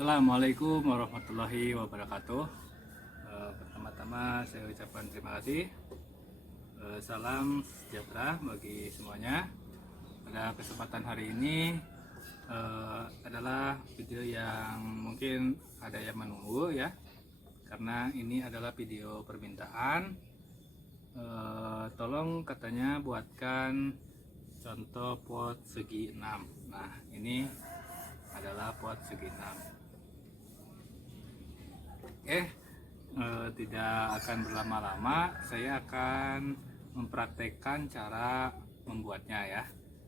Assalamualaikum warahmatullahi wabarakatuh. Pertama-tama saya ucapkan terima kasih. Salam sejahtera bagi semuanya. Pada kesempatan hari ini adalah video yang mungkin ada yang menunggu ya, karena ini adalah video permintaan. Tolong katanya buatkan contoh pot segi 6. Nah, ini adalah pot segi 6. Tidak akan berlama-lama, saya akan mempraktekkan cara membuatnya ya.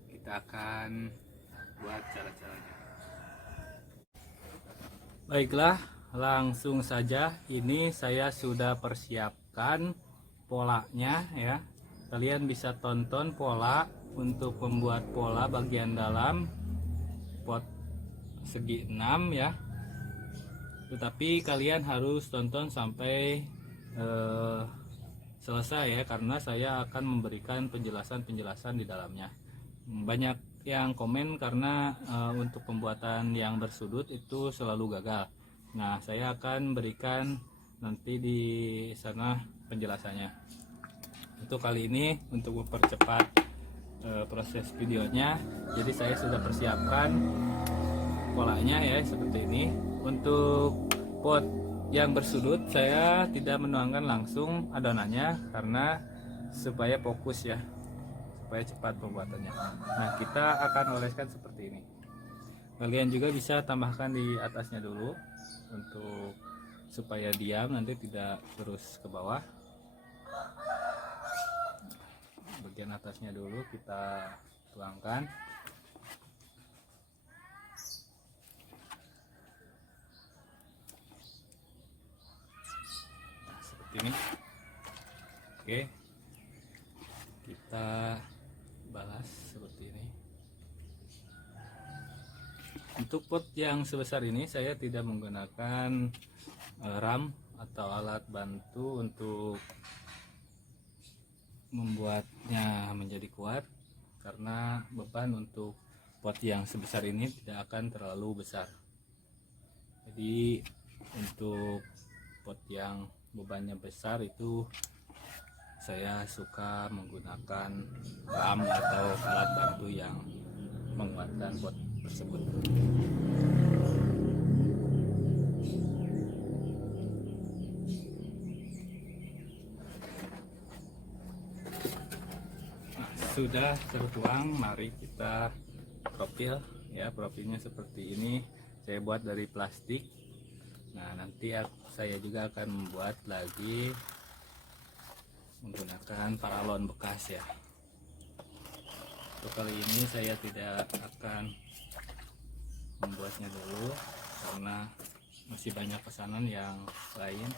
Kita akan buat cara-caranya. Baiklah, langsung saja. Ini saya sudah persiapkan polanya ya. Kalian bisa tonton pola untuk membuat pola bagian dalam pot segi 6 ya. Tetapi kalian harus tonton sampai selesai ya, karena saya akan memberikan penjelasan-penjelasan di dalamnya. Banyak yang komen karena untuk pembuatan yang bersudut itu selalu gagal. Nah, saya akan berikan nanti di sana penjelasannya. Untuk kali ini, untuk mempercepat proses videonya, jadi saya sudah persiapkan polanya ya seperti ini. Untuk pot yang bersudut saya tidak menuangkan langsung adonannya karena supaya fokus ya, supaya cepat pembuatannya. Nah, kita akan oleskan seperti ini. Kalian juga bisa tambahkan di atasnya dulu untuk supaya diam, nanti tidak terus ke bawah. Bagian atasnya dulu kita tuangkan. Ini oke, kita balas seperti ini. Untuk pot yang sebesar ini saya tidak menggunakan ram atau alat bantu untuk membuatnya menjadi kuat, karena beban untuk pot yang sebesar ini tidak akan terlalu besar. Jadi untuk pot yang bebannya besar itu saya suka menggunakan ram atau alat bantu yang menguatkan pot tersebut. Nah, sudah tertuang, mari kita profil ya. Profilnya seperti ini, saya buat dari plastik. Nah, nanti saya juga akan membuat lagi menggunakan paralon bekas ya. Untuk kali ini saya tidak akan membuatnya dulu karena masih banyak pesanan yang lain.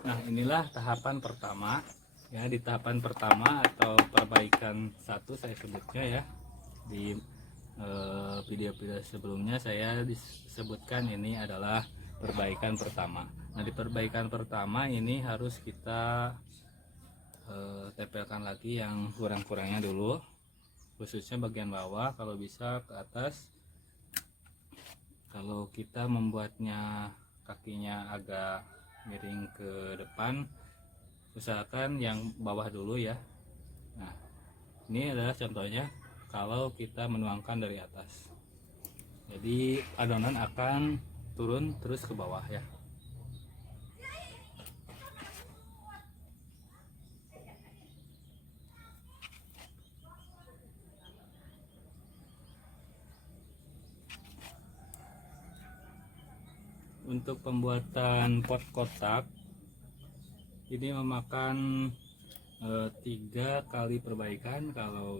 Nah, inilah tahapan pertama ya. Di tahapan pertama atau perbaikan satu saya sebutnya ya, di video-video sebelumnya saya disebutkan ini adalah perbaikan pertama. Nah, di perbaikan pertama ini harus kita tempelkan lagi yang kurang-kurangnya dulu, khususnya bagian bawah, kalau bisa ke atas. Kalau kita membuatnya kakinya agak miring ke depan, usahakan yang bawah dulu ya. Nah, ini adalah contohnya kalau kita menuangkan dari atas, jadi adonan akan turun terus ke bawah ya. Untuk pembuatan pot kotak ini memakan 3 kali perbaikan kalau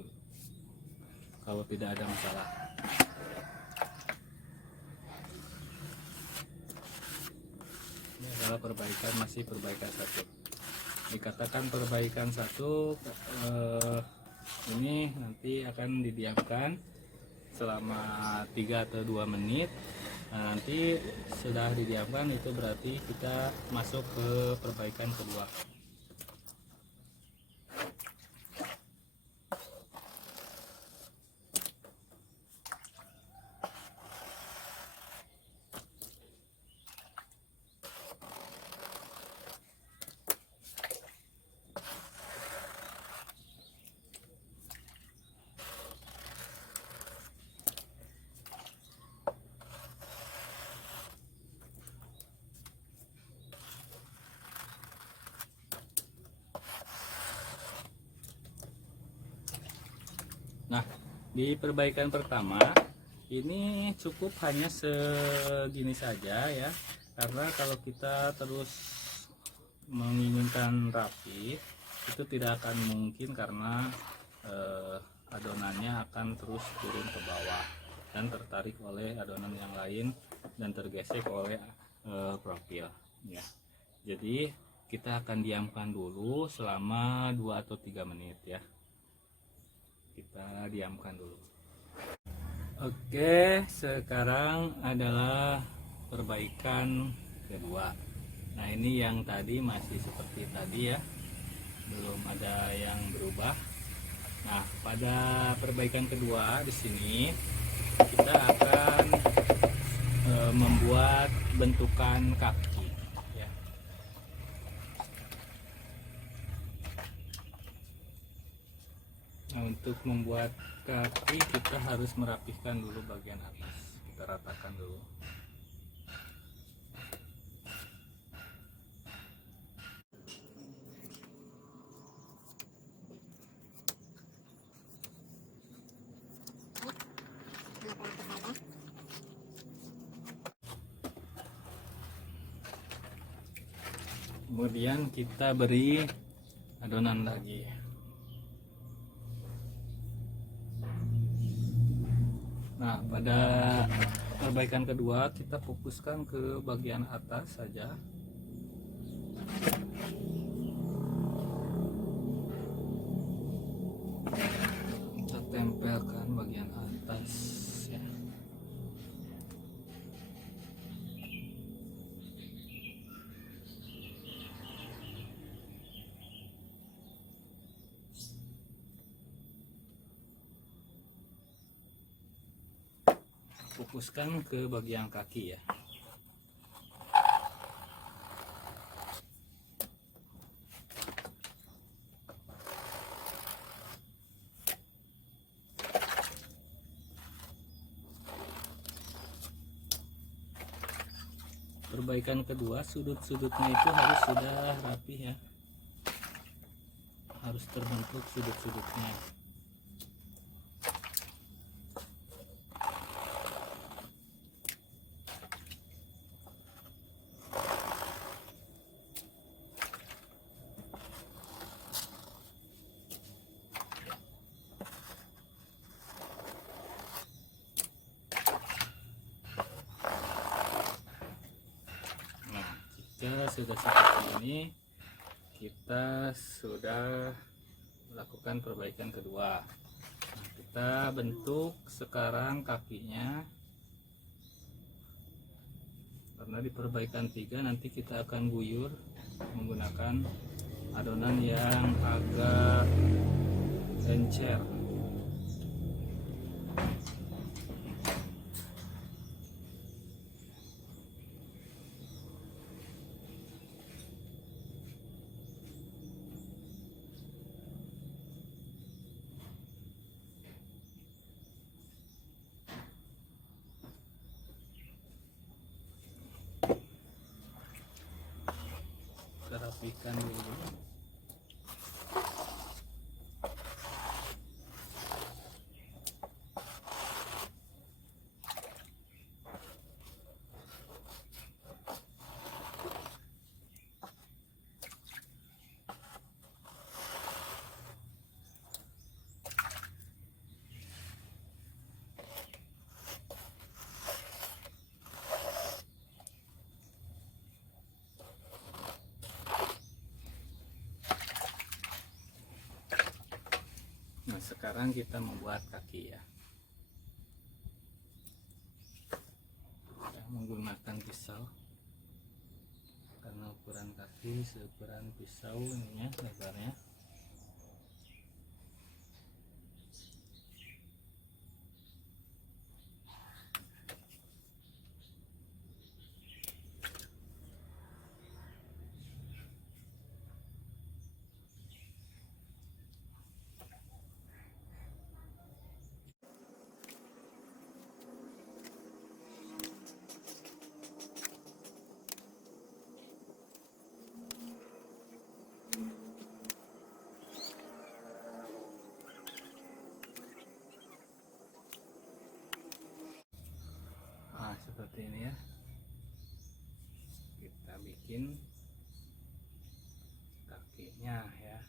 tidak ada masalah. Ini adalah perbaikan, masih perbaikan satu. Dikatakan perbaikan satu, ini nanti akan didiamkan selama 3 atau 2 menit Nah, nanti sudah didiamkan itu berarti kita masuk ke perbaikan kedua. Nah, di perbaikan pertama ini cukup hanya segini saja ya, karena kalau kita terus menginginkan rapi itu tidak akan mungkin, karena adonannya akan terus turun ke bawah dan tertarik oleh adonan yang lain dan tergesek oleh profil ya. Jadi kita akan diamkan dulu selama 2 atau 3 menit ya. Kita diamkan dulu. Oke, sekarang adalah perbaikan kedua. Nah, ini yang tadi masih seperti tadi ya, belum ada yang berubah. Nah, pada perbaikan kedua di sini kita akan membuat bentukan kaki ya. Nah, untuk membuat kaki kita harus merapihkan dulu bagian atas, kita ratakan dulu. Kemudian kita beri adonan lagi. Nah, pada perbaikan kedua kita fokuskan ke bagian atas saja. Kita tempelkan bagian atas ya. Fokuskan ke bagian kaki ya. Perbaikan kedua, sudut-sudutnya itu harus sudah rapi ya, harus terbentuk sudut-sudutnya. Jika sudah seperti ini, kita sudah melakukan perbaikan kedua. Nah, kita bentuk sekarang kakinya, karena di perbaikan 3 nanti kita akan guyur menggunakan adonan yang agak encer. Kita rapikan dulu. Nah, sekarang kita membuat kaki ya. menggunakan pisau karena ukuran kaki seukuran pisau ininya lebarnya. Nah, seperti ini ya, kita bikin kakinya ya.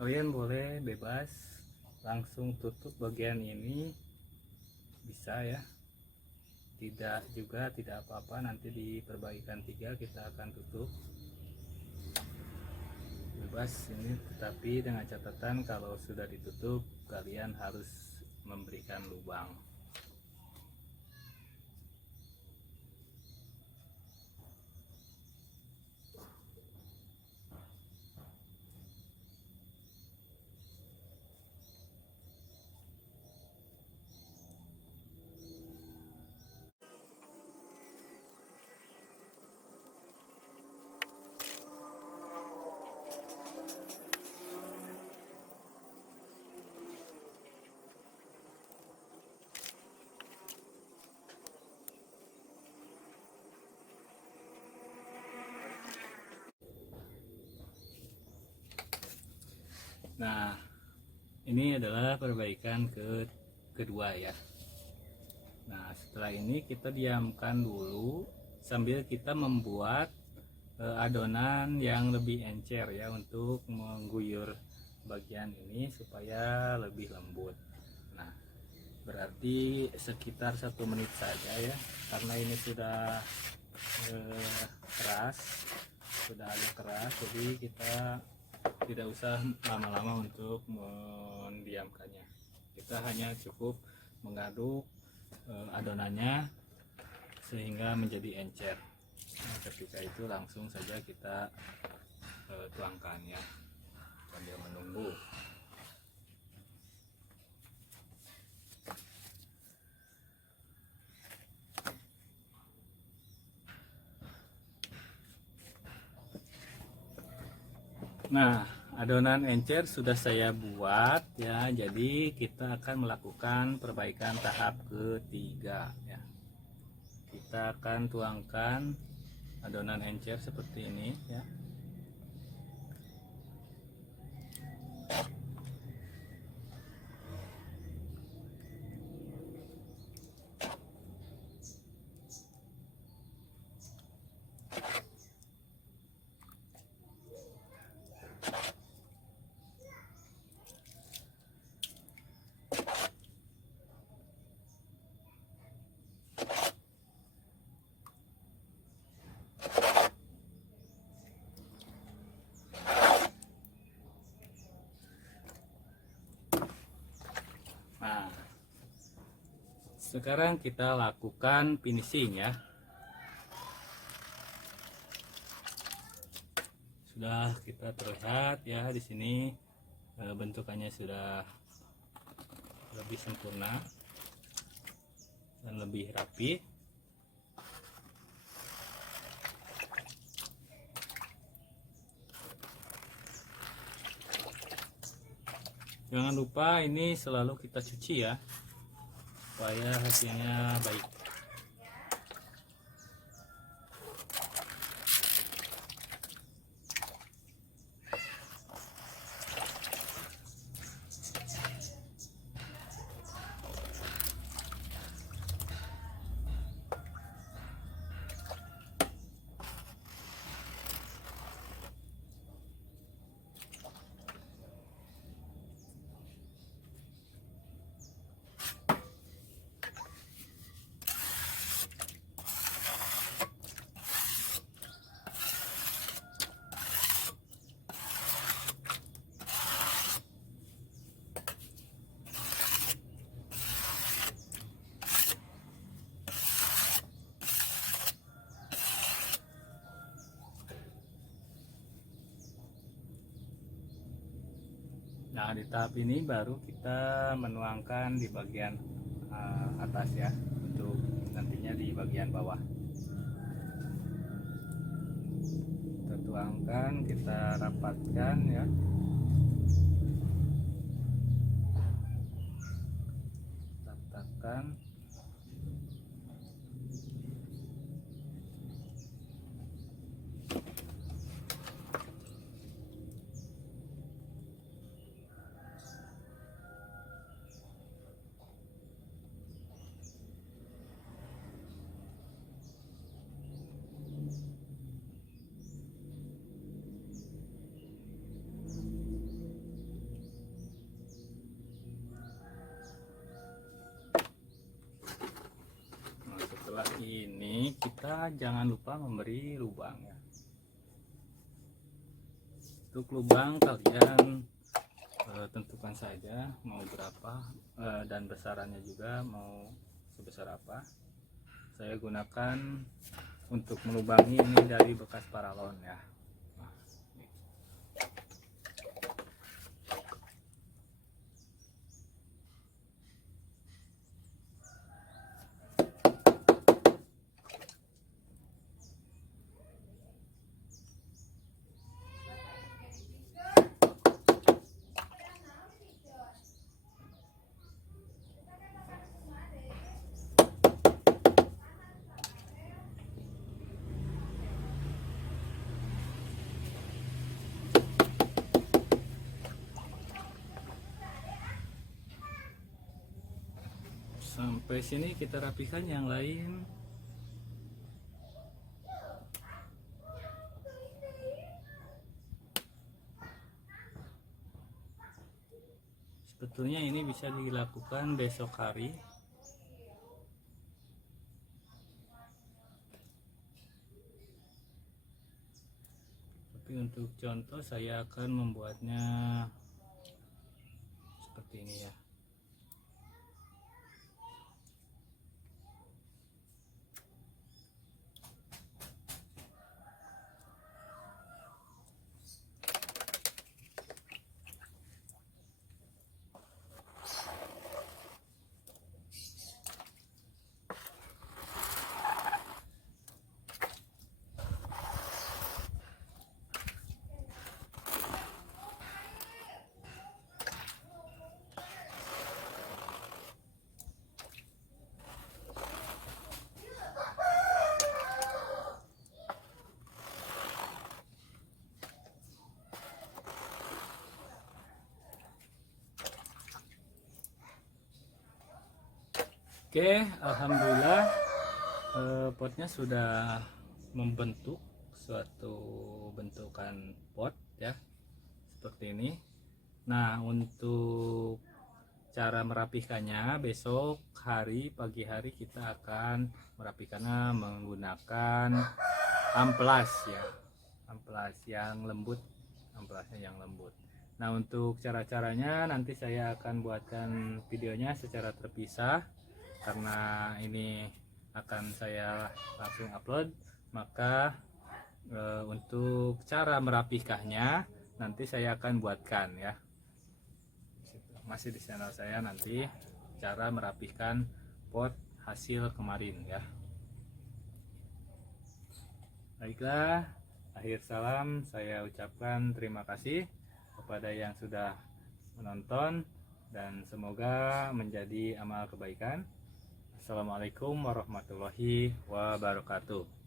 Kalian boleh bebas langsung tutup bagian ini, bisa ya, tidak apa-apa, nanti di perbaikan 3 kita akan tutup bebas ini, tetapi dengan catatan kalau sudah ditutup kalian harus memberikan lubang. Nah, ini adalah perbaikan kedua ya. Nah, setelah ini kita diamkan dulu sambil kita membuat adonan yang lebih encer ya, untuk mengguyur bagian ini supaya lebih lembut. Nah, berarti sekitar 1 menit saja ya, karena ini sudah keras, sudah agak keras, jadi kita tidak usah lama-lama untuk mendiamkannya. Kita hanya cukup mengaduk adonannya sehingga menjadi encer. Nah, ketika itu langsung saja kita tuangkan ya, sambil menunggu. Nah, adonan encer sudah saya buat ya, jadi kita akan melakukan perbaikan tahap ketiga ya. Kita akan tuangkan adonan encer seperti ini ya. Nah, sekarang kita lakukan finishing ya. Sudah kita terlihat ya di sini bentukannya sudah lebih sempurna dan lebih rapi. Jangan lupa ini selalu kita cuci ya, supaya hasilnya baik. Nah, di tahap ini baru kita menuangkan di bagian atas ya, untuk nantinya di bagian bawah. Kita tuangkan, kita rapatkan ya. Ratakan. Setelah ini kita jangan lupa memberi lubang ya. Untuk lubang kalian tentukan saja mau berapa, dan besarannya juga mau sebesar apa. Saya gunakan untuk melubangi ini dari bekas paralon ya. Sampai sini kita rapikan yang lain. Sebetulnya ini bisa dilakukan besok hari. Tapi untuk contoh saya akan membuatnya seperti ini ya. Oke, alhamdulillah potnya sudah membentuk suatu bentukan pot ya, seperti ini. Nah, untuk cara merapikannya besok hari pagi hari kita akan merapikannya menggunakan amplas ya, amplas yang lembut, amplasnya yang lembut. Nah, untuk cara-caranya nanti saya akan buatkan videonya secara terpisah karena ini akan saya langsung upload. Maka untuk cara merapihkannya nanti saya akan buatkan ya, masih di channel saya nanti cara merapihkan pot hasil kemarin ya. Baiklah, akhir salam saya ucapkan terima kasih kepada yang sudah menonton dan semoga menjadi amal kebaikan. Assalamualaikum warahmatullahi wabarakatuh.